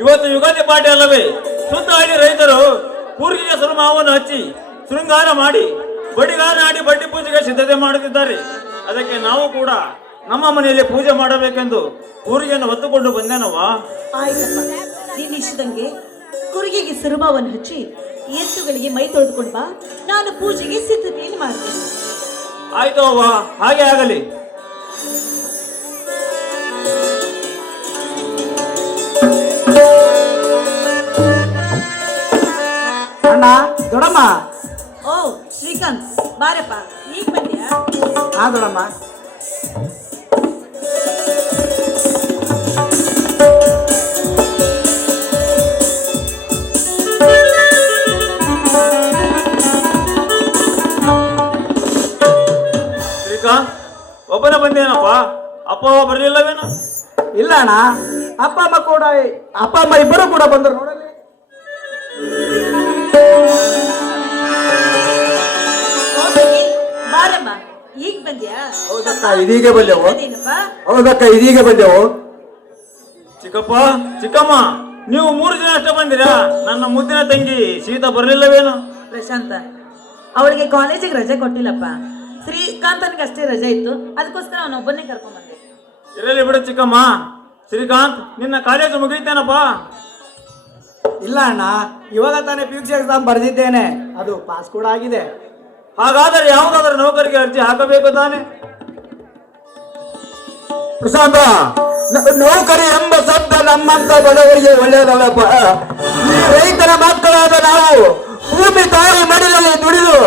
ಇವತ್ತು ಯುಗಾದಿ ಪಾಠ ಅಲ್ಲವೇ? ಶುದ್ಧವಾಗಿ ರೈತರು ಕೂರ್ಗಿಗೆ ಸುರುಮಾವನ್ನು ಹಚ್ಚಿ ಶೃಂಗಾರ ಮಾಡಿ ಬಡಿಗಾರ ಆಡಿ ಬಡ್ಡಿ ಪೂಜೆಗೆ ಸಿದ್ಧತೆ ಮಾಡುತ್ತಿದ್ದಾರೆ. ಅದಕ್ಕೆ ನಾವು ಕೂಡ ನಮ್ಮ ಮನೆಯಲ್ಲಿ ಪೂಜೆ ಮಾಡಬೇಕೆಂದು ಕೂರ್ಗಿಯನ್ನು ಹೊತ್ತುಕೊಂಡು ಬಂದೇನವ್ವ. ಆಯ್ತಪ್ಪ, ನೀನ್ ಇಷ್ಟದಂಗೆ ಕೂರ್ಗಿಗೆ ಸುರುಮಾವನ್ನು ಹಚ್ಚಿ ಎತ್ತುಗಳಿಗೆ ಮೈ ತೊಳೆದುಕೊಂಡು ಬಾ, ನಾನು ಪೂಜೆಗೆ ಸಿದ್ಧತೆಯನ್ನು ಮಾಡ್ತೇನೆ. ಆಯ್ತು ಅವ್ವ, ಹಾಗೆ ಆಗಲಿ. ಅಣ್ಣ, ದೊಡಮ್ಮ. ಓ ಶ್ರೀಕಾಂತ್, ಬಾರಪ್ಪ, ಈಗ ಬಂದ್ಯಾ? ಹಾ ದೊಡಮ್ಮ. ಶ್ರೀಕಾಂತ್, ಒಬ್ಬನ ಬಂದೇನಪ್ಪ? ಅಪ್ಪ ಬರ್ಲಿಲ್ಲವೇನ? ಇಲ್ಲ ಅಣ್ಣ, ಅಪ್ಪ ಅಮ್ಮ ಇಬ್ಬರು ಕೂಡ ಬಂದರು ನೋಡಲಿ. ಬಾರಮ್ಮ, ಈಗ ಬಂದ್ಯಾ? ಹೌದಕ್ಕ, ಇದೀಗ ಬಂದೆವು. ಅದೇನಪ್ಪ? ಹೌದಕ್ಕ, ಇದೀಗ ಬಂದೆವು. ಚಿಕ್ಕಪ್ಪ, ಚಿಕ್ಕಮ್ಮ, ನೀವು 3 ಜನ ಅಷ್ಟೇ ಬಂದಿರಾ? ನನ್ನ ಮುದ್ದಿನ ತಂಗಿ ಸೀತಾ ಬರ್ಲಿಲ್ಲವೇನು? ಪ್ರಶಾಂತ, ಅವಳಿಗೆ ಕಾಲೇಜಿಗೆ ರಜೆ ಕೊಟ್ಟಿಲ್ಲಪ್ಪ. ಶ್ರೀಕಾಂತನಿಗೆ ಅಷ್ಟೇ ರಜೆ ಇತ್ತು, ಅದಕ್ಕೋಸ್ಕರ ಅವನೊಬ್ಬನ್ನೇ ಕರ್ಕೊಂಡ್ ಬಂದೆ. ಇರಲಿ ಬಿಡು ಚಿಕ್ಕಮ್ಮ. ಶ್ರೀಕಾಂತ್, ನಿನ್ನ ಕಾಲೇಜು ಮುಗಿತೇನಪ್ಪ? ಇಲ್ಲ ಅಣ್ಣ, ಇವಾಗ ತಾನೇ PUC ಎಕ್ಸಾಮ್ ಬರೆದಿದ್ದೇನೆ, ಅದು ಪಾಸ್ ಕೂಡ ಆಗಿದೆ. ಹಾಗಾದರೆ ಯಾವುದಾದ್ರೂ ನೌಕರಿಗೆ ಅರ್ಜಿ ಹಾಕಬೇಕು ತಾನೆ? ಪ್ರಶಾಂತ, ನೌಕರಿ ಎಂಬ ಶಬ್ದ ನಮ್ಮಂತ ಬಡವರಿಗೆ ಒಳ್ಳೆಯದಲ್ಲಪ್ಪ. ಈ ರೈತರ ಮಕ್ಕಳಾದ ನಾವು ಭೂಮಿ ತಾಯಿ ಮಡಿಲಲ್ಲಿ ದುಡಿದು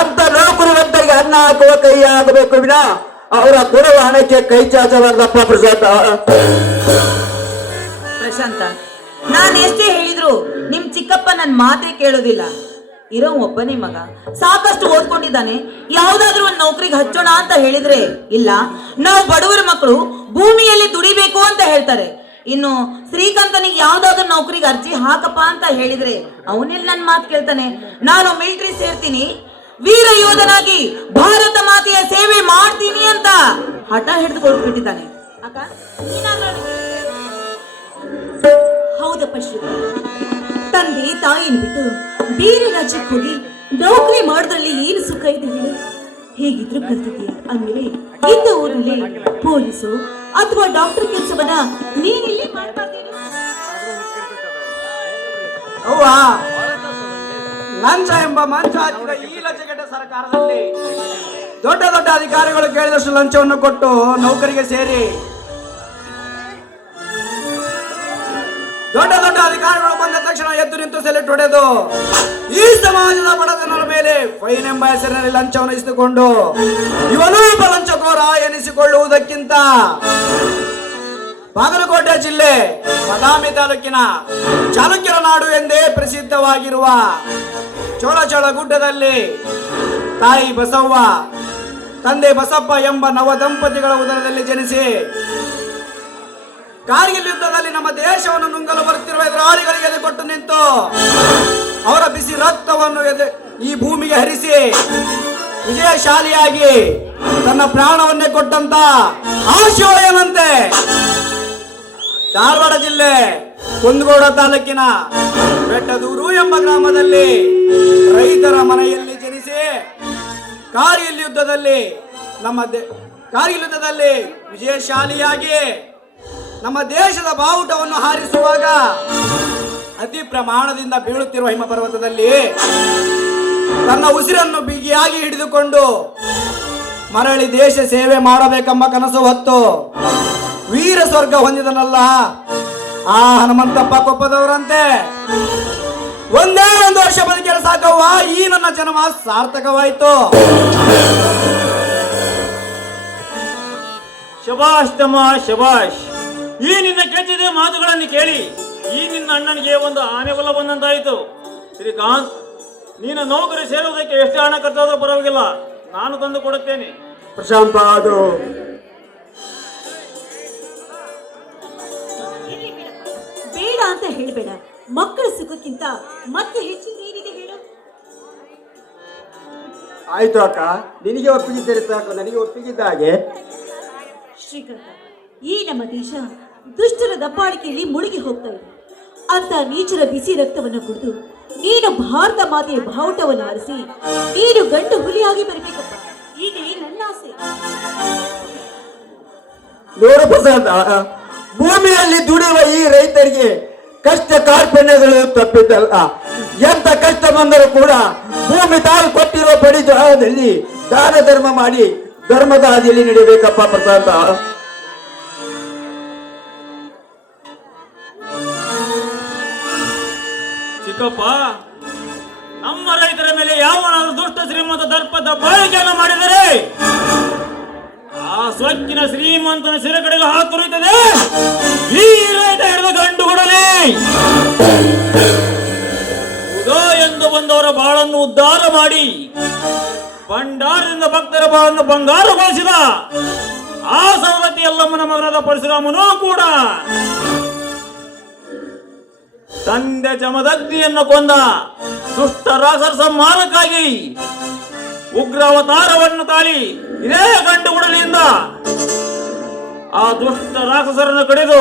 ಅಂತ ನೌಕರಿವಂತರಿಗೆ ಅನ್ನ ಹಾಕುವ ಕೈ ಆಗಬೇಕು ವಿನ ಅವರ ಕೊಡುವ ಹಣಕ್ಕೆ ಕೈ ಚಾಚಬಾರ್ದಪ್ಪ. ಪ್ರಶಾಂತ, ನಾನು ಎಷ್ಟೇ ಹೇಳಿದ್ರು ನಿಮ್ ಚಿಕ್ಕಪ್ಪ ನನ್ನ ಮಾತೇ ಕೇಳೋದಿಲ್ಲ. ಇರೋ ಒಬ್ಬನೇ ಮಗ, ಸಾಕಷ್ಟು ಓದ್ಕೊಂಡಿದ್ದಾನೆ, ಯಾವ್ದಾದ್ರು ಒಂದು ನೌಕರಿಗೆ ಹಚ್ಚೋಣ ಅಂತ ಹೇಳಿದ್ರೆ ಇಲ್ಲ, ನಾವು ಬಡವರ ಮಕ್ಕಳು ಭೂಮಿಯಲ್ಲಿ ದುಡಿಬೇಕು ಅಂತ ಹೇಳ್ತಾರೆ. ಇನ್ನು ಶ್ರೀಕಾಂತನಿಗೆ ಯಾವ್ದಾದ್ರು ನೌಕರಿಗೆ ಅರ್ಜಿ ಹಾಕಪ್ಪ ಅಂತ ಹೇಳಿದ್ರೆ ಅವನೆಲ್ಲಿ ನನ್ನ ಮಾತು ಕೇಳ್ತಾನೆ. ನಾನು ಮಿಲಿಟರಿ ಸೇರ್ತೀನಿ, ವೀರ ಯೋಧನಾಗಿ ಭಾರತ ಮಾತೆಯ ಸೇವೆ ಮಾಡ್ತೀನಿ ಅಂತ ಹಠ ಹಿಡಿದುಕೊಳ್ಬಿಟ್ಟಿದ್ದಾನೆ. ಅಕ್ಕ, ಹೌದಪ್ಪ ಶ್ರೀಕಾಂತ್, ತಂದೆ ತಾಯಿನ ಬಿಟ್ಟು ಬೇರೆ ರಾಜ್ಯಕ್ಕೆ ಹೋಗಿ ನೌಕರಿ ಮಾಡೋದ್ರಲ್ಲಿ ಏನು ಸುಖ ಇದೆ ಹೇಳಿ? ಹೇಗಿದ್ರು ಕಲ್ತಿದ್ದೀಯ ಅಂದ್ಮೇಲೆ ಇಂದ ಊರಲ್ಲಿ ಪೊಲೀಸು ಅಥವಾ ಡಾಕ್ಟರ್ ಕೆಲಸವನ್ನ ನೀನಿಲ್ಲಿ ಮಾಡ್ಬಾರ್ದೇನು? ಅವ್ವ, ಲಂಚ ಎಂಬ ಮಂಚ ಹಾಕಿದ ಈ ಲಂಚಗೆಟ್ಟ ಸರ್ಕಾರದಲ್ಲಿ ದೊಡ್ಡ ದೊಡ್ಡ ಅಧಿಕಾರಿಗಳು ಕೇಳಿದಷ್ಟು ಲಂಚವನ್ನು ಕೊಟ್ಟು ನೌಕರಿಗೆ ಸೇರಿ ದೊಡ್ಡ ದೊಡ್ಡ ಅಧಿಕಾರಿಗಳು ಬಂದ ತಕ್ಷಣ ಎದ್ದು ನಿಂತು ಸೆಲೆಕ್ಟ್ ಹೊಡೆದು ಈ ಸಮಾಜದ ಬಡತನರ ಮೇಲೆ ಫೈನ್ ಎಂಬ ಹೆಸರಿನಲ್ಲಿ ಲಂಚವನ್ನು ಇಸಿದುಕೊಂಡು ಇವನು ಒಬ್ಬ ಲಂಚಕೋರ ಎನಿಸಿಕೊಳ್ಳುವುದಕ್ಕಿಂತ ಬಾಗಲಕೋಟೆ ಜಿಲ್ಲೆ ಬಾದಾಮಿ ತಾಲೂಕಿನ ಚಾಲುಕ್ಯರ ನಾಡು ಎಂದೇ ಪ್ರಸಿದ್ಧವಾಗಿರುವ ಚೋಳಚೋಳ ಗುಡ್ಡದಲ್ಲಿ ತಾಯಿ ಬಸವ್ವ ತಂದೆ ಬಸಪ್ಪ ಎಂಬ ನವ ದಂಪತಿಗಳ ಉದರದಲ್ಲಿ ಜನಿಸಿ ಕಾರ್ಗಿಲ್ ಯುದ್ಧದಲ್ಲಿ ನಮ್ಮ ದೇಶವನ್ನು ನುಂಗಲು ಬರುತ್ತಿರುವ ಎದುರಾಳಿಗಳಿಗೆ ಎದೆ ಕೊಟ್ಟು ನಿಂತು ಅವರ ಬಿಸಿ ರಕ್ತವನ್ನು ಈ ಭೂಮಿಗೆ ಹರಿಸಿ ವಿಜಯಶಾಲಿಯಾಗಿ ತನ್ನ ಪ್ರಾಣವನ್ನೇ ಕೊಟ್ಟಂತ ಆ ಶಿವಯ್ಯನಂತೆ ಧಾರವಾಡ ಜಿಲ್ಲೆ ಕುಂದಗೋಡ ತಾಲೂಕಿನ ಬೆಟ್ಟದೂರು ಎಂಬ ಗ್ರಾಮದಲ್ಲಿ ರೈತರ ಮನೆಯಲ್ಲಿ ಜನಿಸಿ ಕಾರ್ಗಿಲ್ ಯುದ್ಧದಲ್ಲಿ ಕಾರ್ಗಿಲ್ ಯುದ್ಧದಲ್ಲಿ ವಿಜಯಶಾಲಿಯಾಗಿ ನಮ್ಮ ದೇಶದ ಬಾವುಟವನ್ನು ಹಾರಿಸುವಾಗ ಅತಿ ಪ್ರಮಾಣದಿಂದ ಬೀಳುತ್ತಿರುವ ಹಿಮ ಪರ್ವತದಲ್ಲಿ ತನ್ನ ಉಸಿರನ್ನು ಬಿಗಿಯಾಗಿ ಹಿಡಿದುಕೊಂಡು ಮರಳಿ ದೇಶ ಸೇವೆ ಮಾಡಬೇಕೆಂಬ ಕನಸು ಹೊತ್ತು ವೀರ ಸ್ವರ್ಗ ಹೊಂದಿದನಲ್ಲ ಆ ಹನುಮಂತಪ್ಪ ಕೊಪ್ಪದವರಂತೆ ಒಂದೇ ಒಂದು ವರ್ಷ ಬದುಕಿರ ಸಾಕವ್ವ, ಈ ನನ್ನ ಜನ್ಮ ಸಾರ್ಥಕವಾಯಿತು. ಶಬಾಷ್ ತಮ್ಮ ಶಬಾಷ್. ಈ ನಿನ್ನ ಕೆಚ್ಚಿದ ಮಾತುಗಳನ್ನು ಕೇಳಿ ಈ ನಿನ್ನ ಅಣ್ಣನಿಗೆ ಒಂದು ಆನೆಬಲ ಬಂದಂತಾಯಿತು. ಶ್ರೀಕಾಂತ್, ನೀನು ನೌಕರಿ ಸೇರುವುದಕ್ಕೆ ಎಷ್ಟು ಹಣ ಖರ್ಚಾದ್ರೂ ಪರವಾಗಿಲ್ಲ, ನಾನು ತಂದು ಕೊಡುತ್ತೇನೆ. ಪ್ರಶಾಂತ, ಅದು ಬೇಡ ಅಂತ ಹೇಳಬೇಡ. ಮಕ್ಕಳ ಸುಖಕ್ಕಿಂತ ಮತ್ತೆ ಹೆಚ್ಚಿನ ಏನಿದೆ ಹೇಳು. ಆಯ್ತು ಅಕ್ಕ, ನಿನಗೆ ಒಪ್ಪಿಗಿದ್ದರೆ ಸಾಕು, ನನಗೆ ಒಪ್ಪಿಗಿದ್ದ ಹಾಗೆ. ಶ್ರೀಕಂಠ, ಈ ನಮ್ಮ ದೇಶ ದುಷ್ಟರ ದಬ್ಬಾಳಿಕೆಯಲ್ಲಿ ಮುಳುಗಿ ಹೋಗ್ತಾ ಇದೆ. ಅಂತ ನೀಚರ ಬಿಸಿ ರಕ್ತವನ್ನು ಕುಡಿದು ನೀನು ಭಾರತ ಮಾತೆಯ ಬಾವುಟವನ್ನು ಆರಿಸಿ ನೀನು ಗಂಡು ಹುಲಿಯಾಗಿ ಬರಬೇಕಪ್ಪ. ಈಗ ನನ್ನ ಆಸೆ. ನೋಡು ಪ್ರಸಾದ, ಭೂಮಿಯಲ್ಲಿ ದುಡಿಯುವ ಈ ರೈತರಿಗೆ ಕಷ್ಟ ಕಾರ್ಪಣ್ಯಗಳು ತಪ್ಪಿದ್ದಲ್ಲ. ಎಂತ ಕಷ್ಟ ಬಂದರೂ ಕೂಡ ಭೂಮಿ ತಾನು ಕೊಟ್ಟಿರುವ ಪಡಿ ಜಾಗದಲ್ಲಿ ದಾನ ಧರ್ಮ ಮಾಡಿ ಧರ್ಮದ ಹಾದಿಯಲ್ಲಿ ನಡಿಬೇಕಪ್ಪ ಪ್ರಸಾದ. ಚಿಕ್ಕಪ್ಪ, ನಮ್ಮ ರೈತರ ಮೇಲೆ ಯಾವನಾದ್ರೂ ದುಷ್ಟ ಶ್ರೀಮಂತ ದರ್ಪದ ಬಾಳಿಕೆಯನ್ನು ಮಾಡಿದರೆ ಆ ಸ್ವಚ್ಛಿನ ಶ್ರೀಮಂತನ ಸಿರ ಕಡೆಗೆ ಹಾತುರುತ್ತದೆ ಈ ರೈತ ಹಿಡಿದ ಗಂಡು ಕೊಡಲಿ. ಉದೋ ಎಂದು ಬಂದವರ ಬಾಳನ್ನು ಉದ್ಧಾರ ಮಾಡಿ ಭಂಡಾರದಿಂದ ಭಕ್ತರ ಬಾಳನ್ನು ಬಂಗಾರಗೊಳಿಸಿದ ಆ ಸವಲತಿ ಯಲ್ಲಮ್ಮನ ಮಗನಾದ ಪರಶುರಾಮನೂ ಕೂಡ ತಂದೆ ಜಮದಗ್ನಿಯನ್ನು ಕೊಂದ ದುಷ್ಟ ರಾಕ್ಷಸ ಸಂಹಾರಕ್ಕಾಗಿ ಉಗ್ರ ಅವತಾರವನ್ನು ತಾಳಿ ಇದೇ ಗಂಡು ಗುಡಲಿಯಿಂದ ಆ ದುಷ್ಟ ರಾಕ್ಷಸರನ್ನು ಕಡಿದು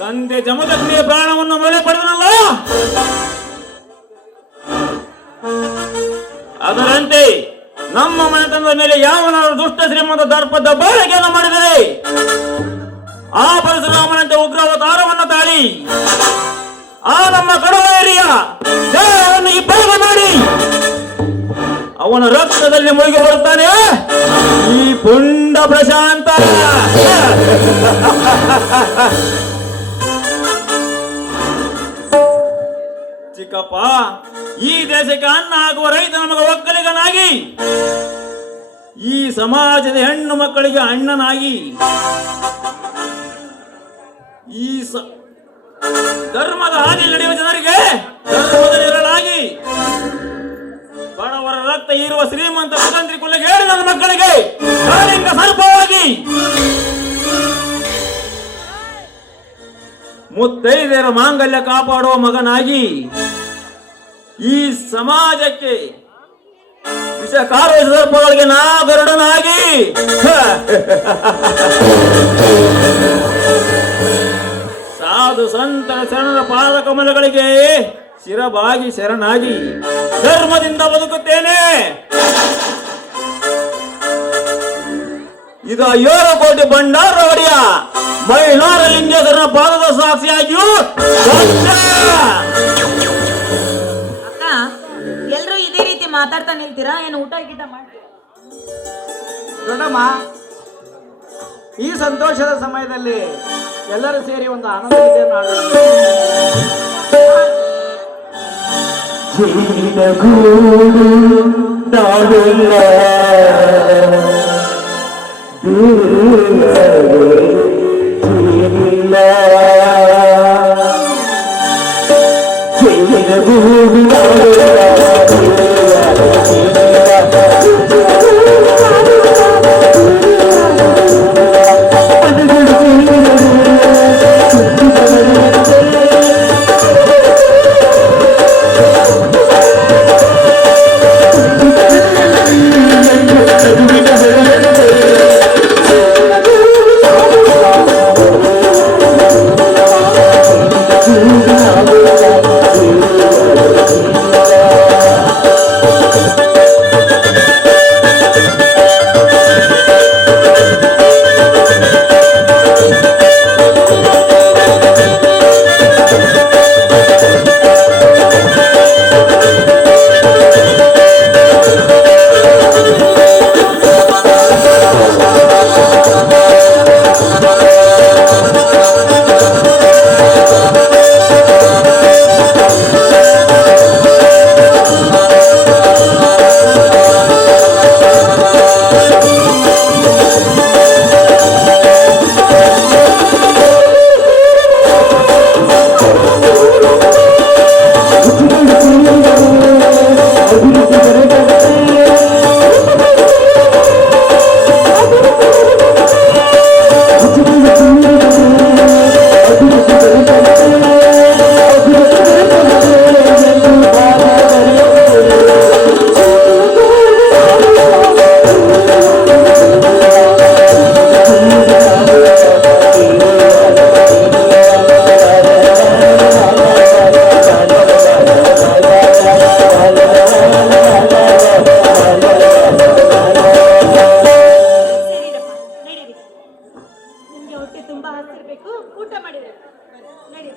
ತಂದೆ ಜಮದಗ್ನಿಯ ಪ್ರಾಣವನ್ನು ಮೇಲೆ ಪಡೆದನಲ್ಲ, ಅದರಂತೆ ನಮ್ಮ ಮನೆತನದ ಮೇಲೆ ಯಾವನಾದರೂ ದುಷ್ಟ ಶ್ರೀಮಂತ ದರ್ಪದ ಬಾಳಿಕೆಯನ್ನು ಮಾಡಿದರೆ ಆ ಪರಶುರಾಮನಂತೆ ಉಗ್ರ ಅವತಾರವನ್ನು ತಾಳಿ ಆ ನಮ್ಮ ಕಡವೇರಿಯ ದೇಹವನ್ನು ಇಬ್ಬರಿಗೆ ಮಾಡಿ ಅವನ ರಕ್ತದಲ್ಲಿ ಮುಳುಗಿ ಬರುತ್ತಾನೆ ಈ ಪುಂಡ ಪ್ರಶಾಂತ. ಚಿಕ್ಕಪ್ಪ, ಈ ದೇಶಕ್ಕೆ ಅನ್ನ ಹಾಕುವ ರೈತನ ಮಗ ಒಕ್ಕಲಿಗನಾಗಿ ಈ ಸಮಾಜದ ಹೆಣ್ಣು ಮಕ್ಕಳಿಗೆ ಅಣ್ಣನಾಗಿ ಈ ಧರ್ಮದ ಹಾದಿ ನಡೆಯುವ ಜನರಿಗೆ ಧರ್ಮದ ನೆರಳಾಗಿ ಬಡವರ ರಕ್ತ ಹೀರುವ ಶ್ರೀಮಂತ ಕುತಂತ್ರಿ ಕುಲಗೇಡಿ ನನ್ನ ಮಕ್ಕಳಿಗೆ ಕಾಳಿಂಗ ಸರ್ಪವಾಗಿ ಮುತ್ತೈದೆಯರ ಮಾಂಗಲ್ಯ ಕಾಪಾಡುವ ಮಗನಾಗಿ ಈ ಸಮಾಜಕ್ಕೆ ವಿಷಕಾರುವ ಸರ್ಪಗಳಿಗೆ ನಾ ಗರುಡನಾಗಿ ಸಾಧು ಸಂತರ ಶರಣರ ಪಾದ ಕಮಲಗಳಿಗೆ ಶಿರಬಾಗಿ ಶರಣಾಗಿ ಧರ್ಮದಿಂದ ಬದುಕುತ್ತೇನೆ. ಇದು 7 ಕೋಟಿ ಭಂಡಾರ ಒಡೆಯ ಮೈಲಾರ ಲಿಂಗೇಶ್ವರನ ಪಾದದ ಸಾಕ್ಷಿಯಾಗಿಯೂ ಅಕ್ಕ, ಎಲ್ರೂ ಇದೇ ರೀತಿ ಮಾತಾಡ್ತಾ ನಿಲ್ತೀರಾ? ಏನು ಊಟ ಗೀಟ ಮಾಡ್ತೀರಾ? ದೊಡ್ಡಮ್ಮ, ಈ ಸಂತೋಷದ ಸಮಯದಲ್ಲಿ ಎಲ್ಲರೂ ಸೇರಿ ಒಂದು ಆನಂದ ಗೀತೆಯನ್ನು ಹಾಡೋಣ. ತುಂಬಾ ಹಸಿರ್ಬೇಕು, ಊಟ ಮಾಡಿರಿ. ನಡಿ.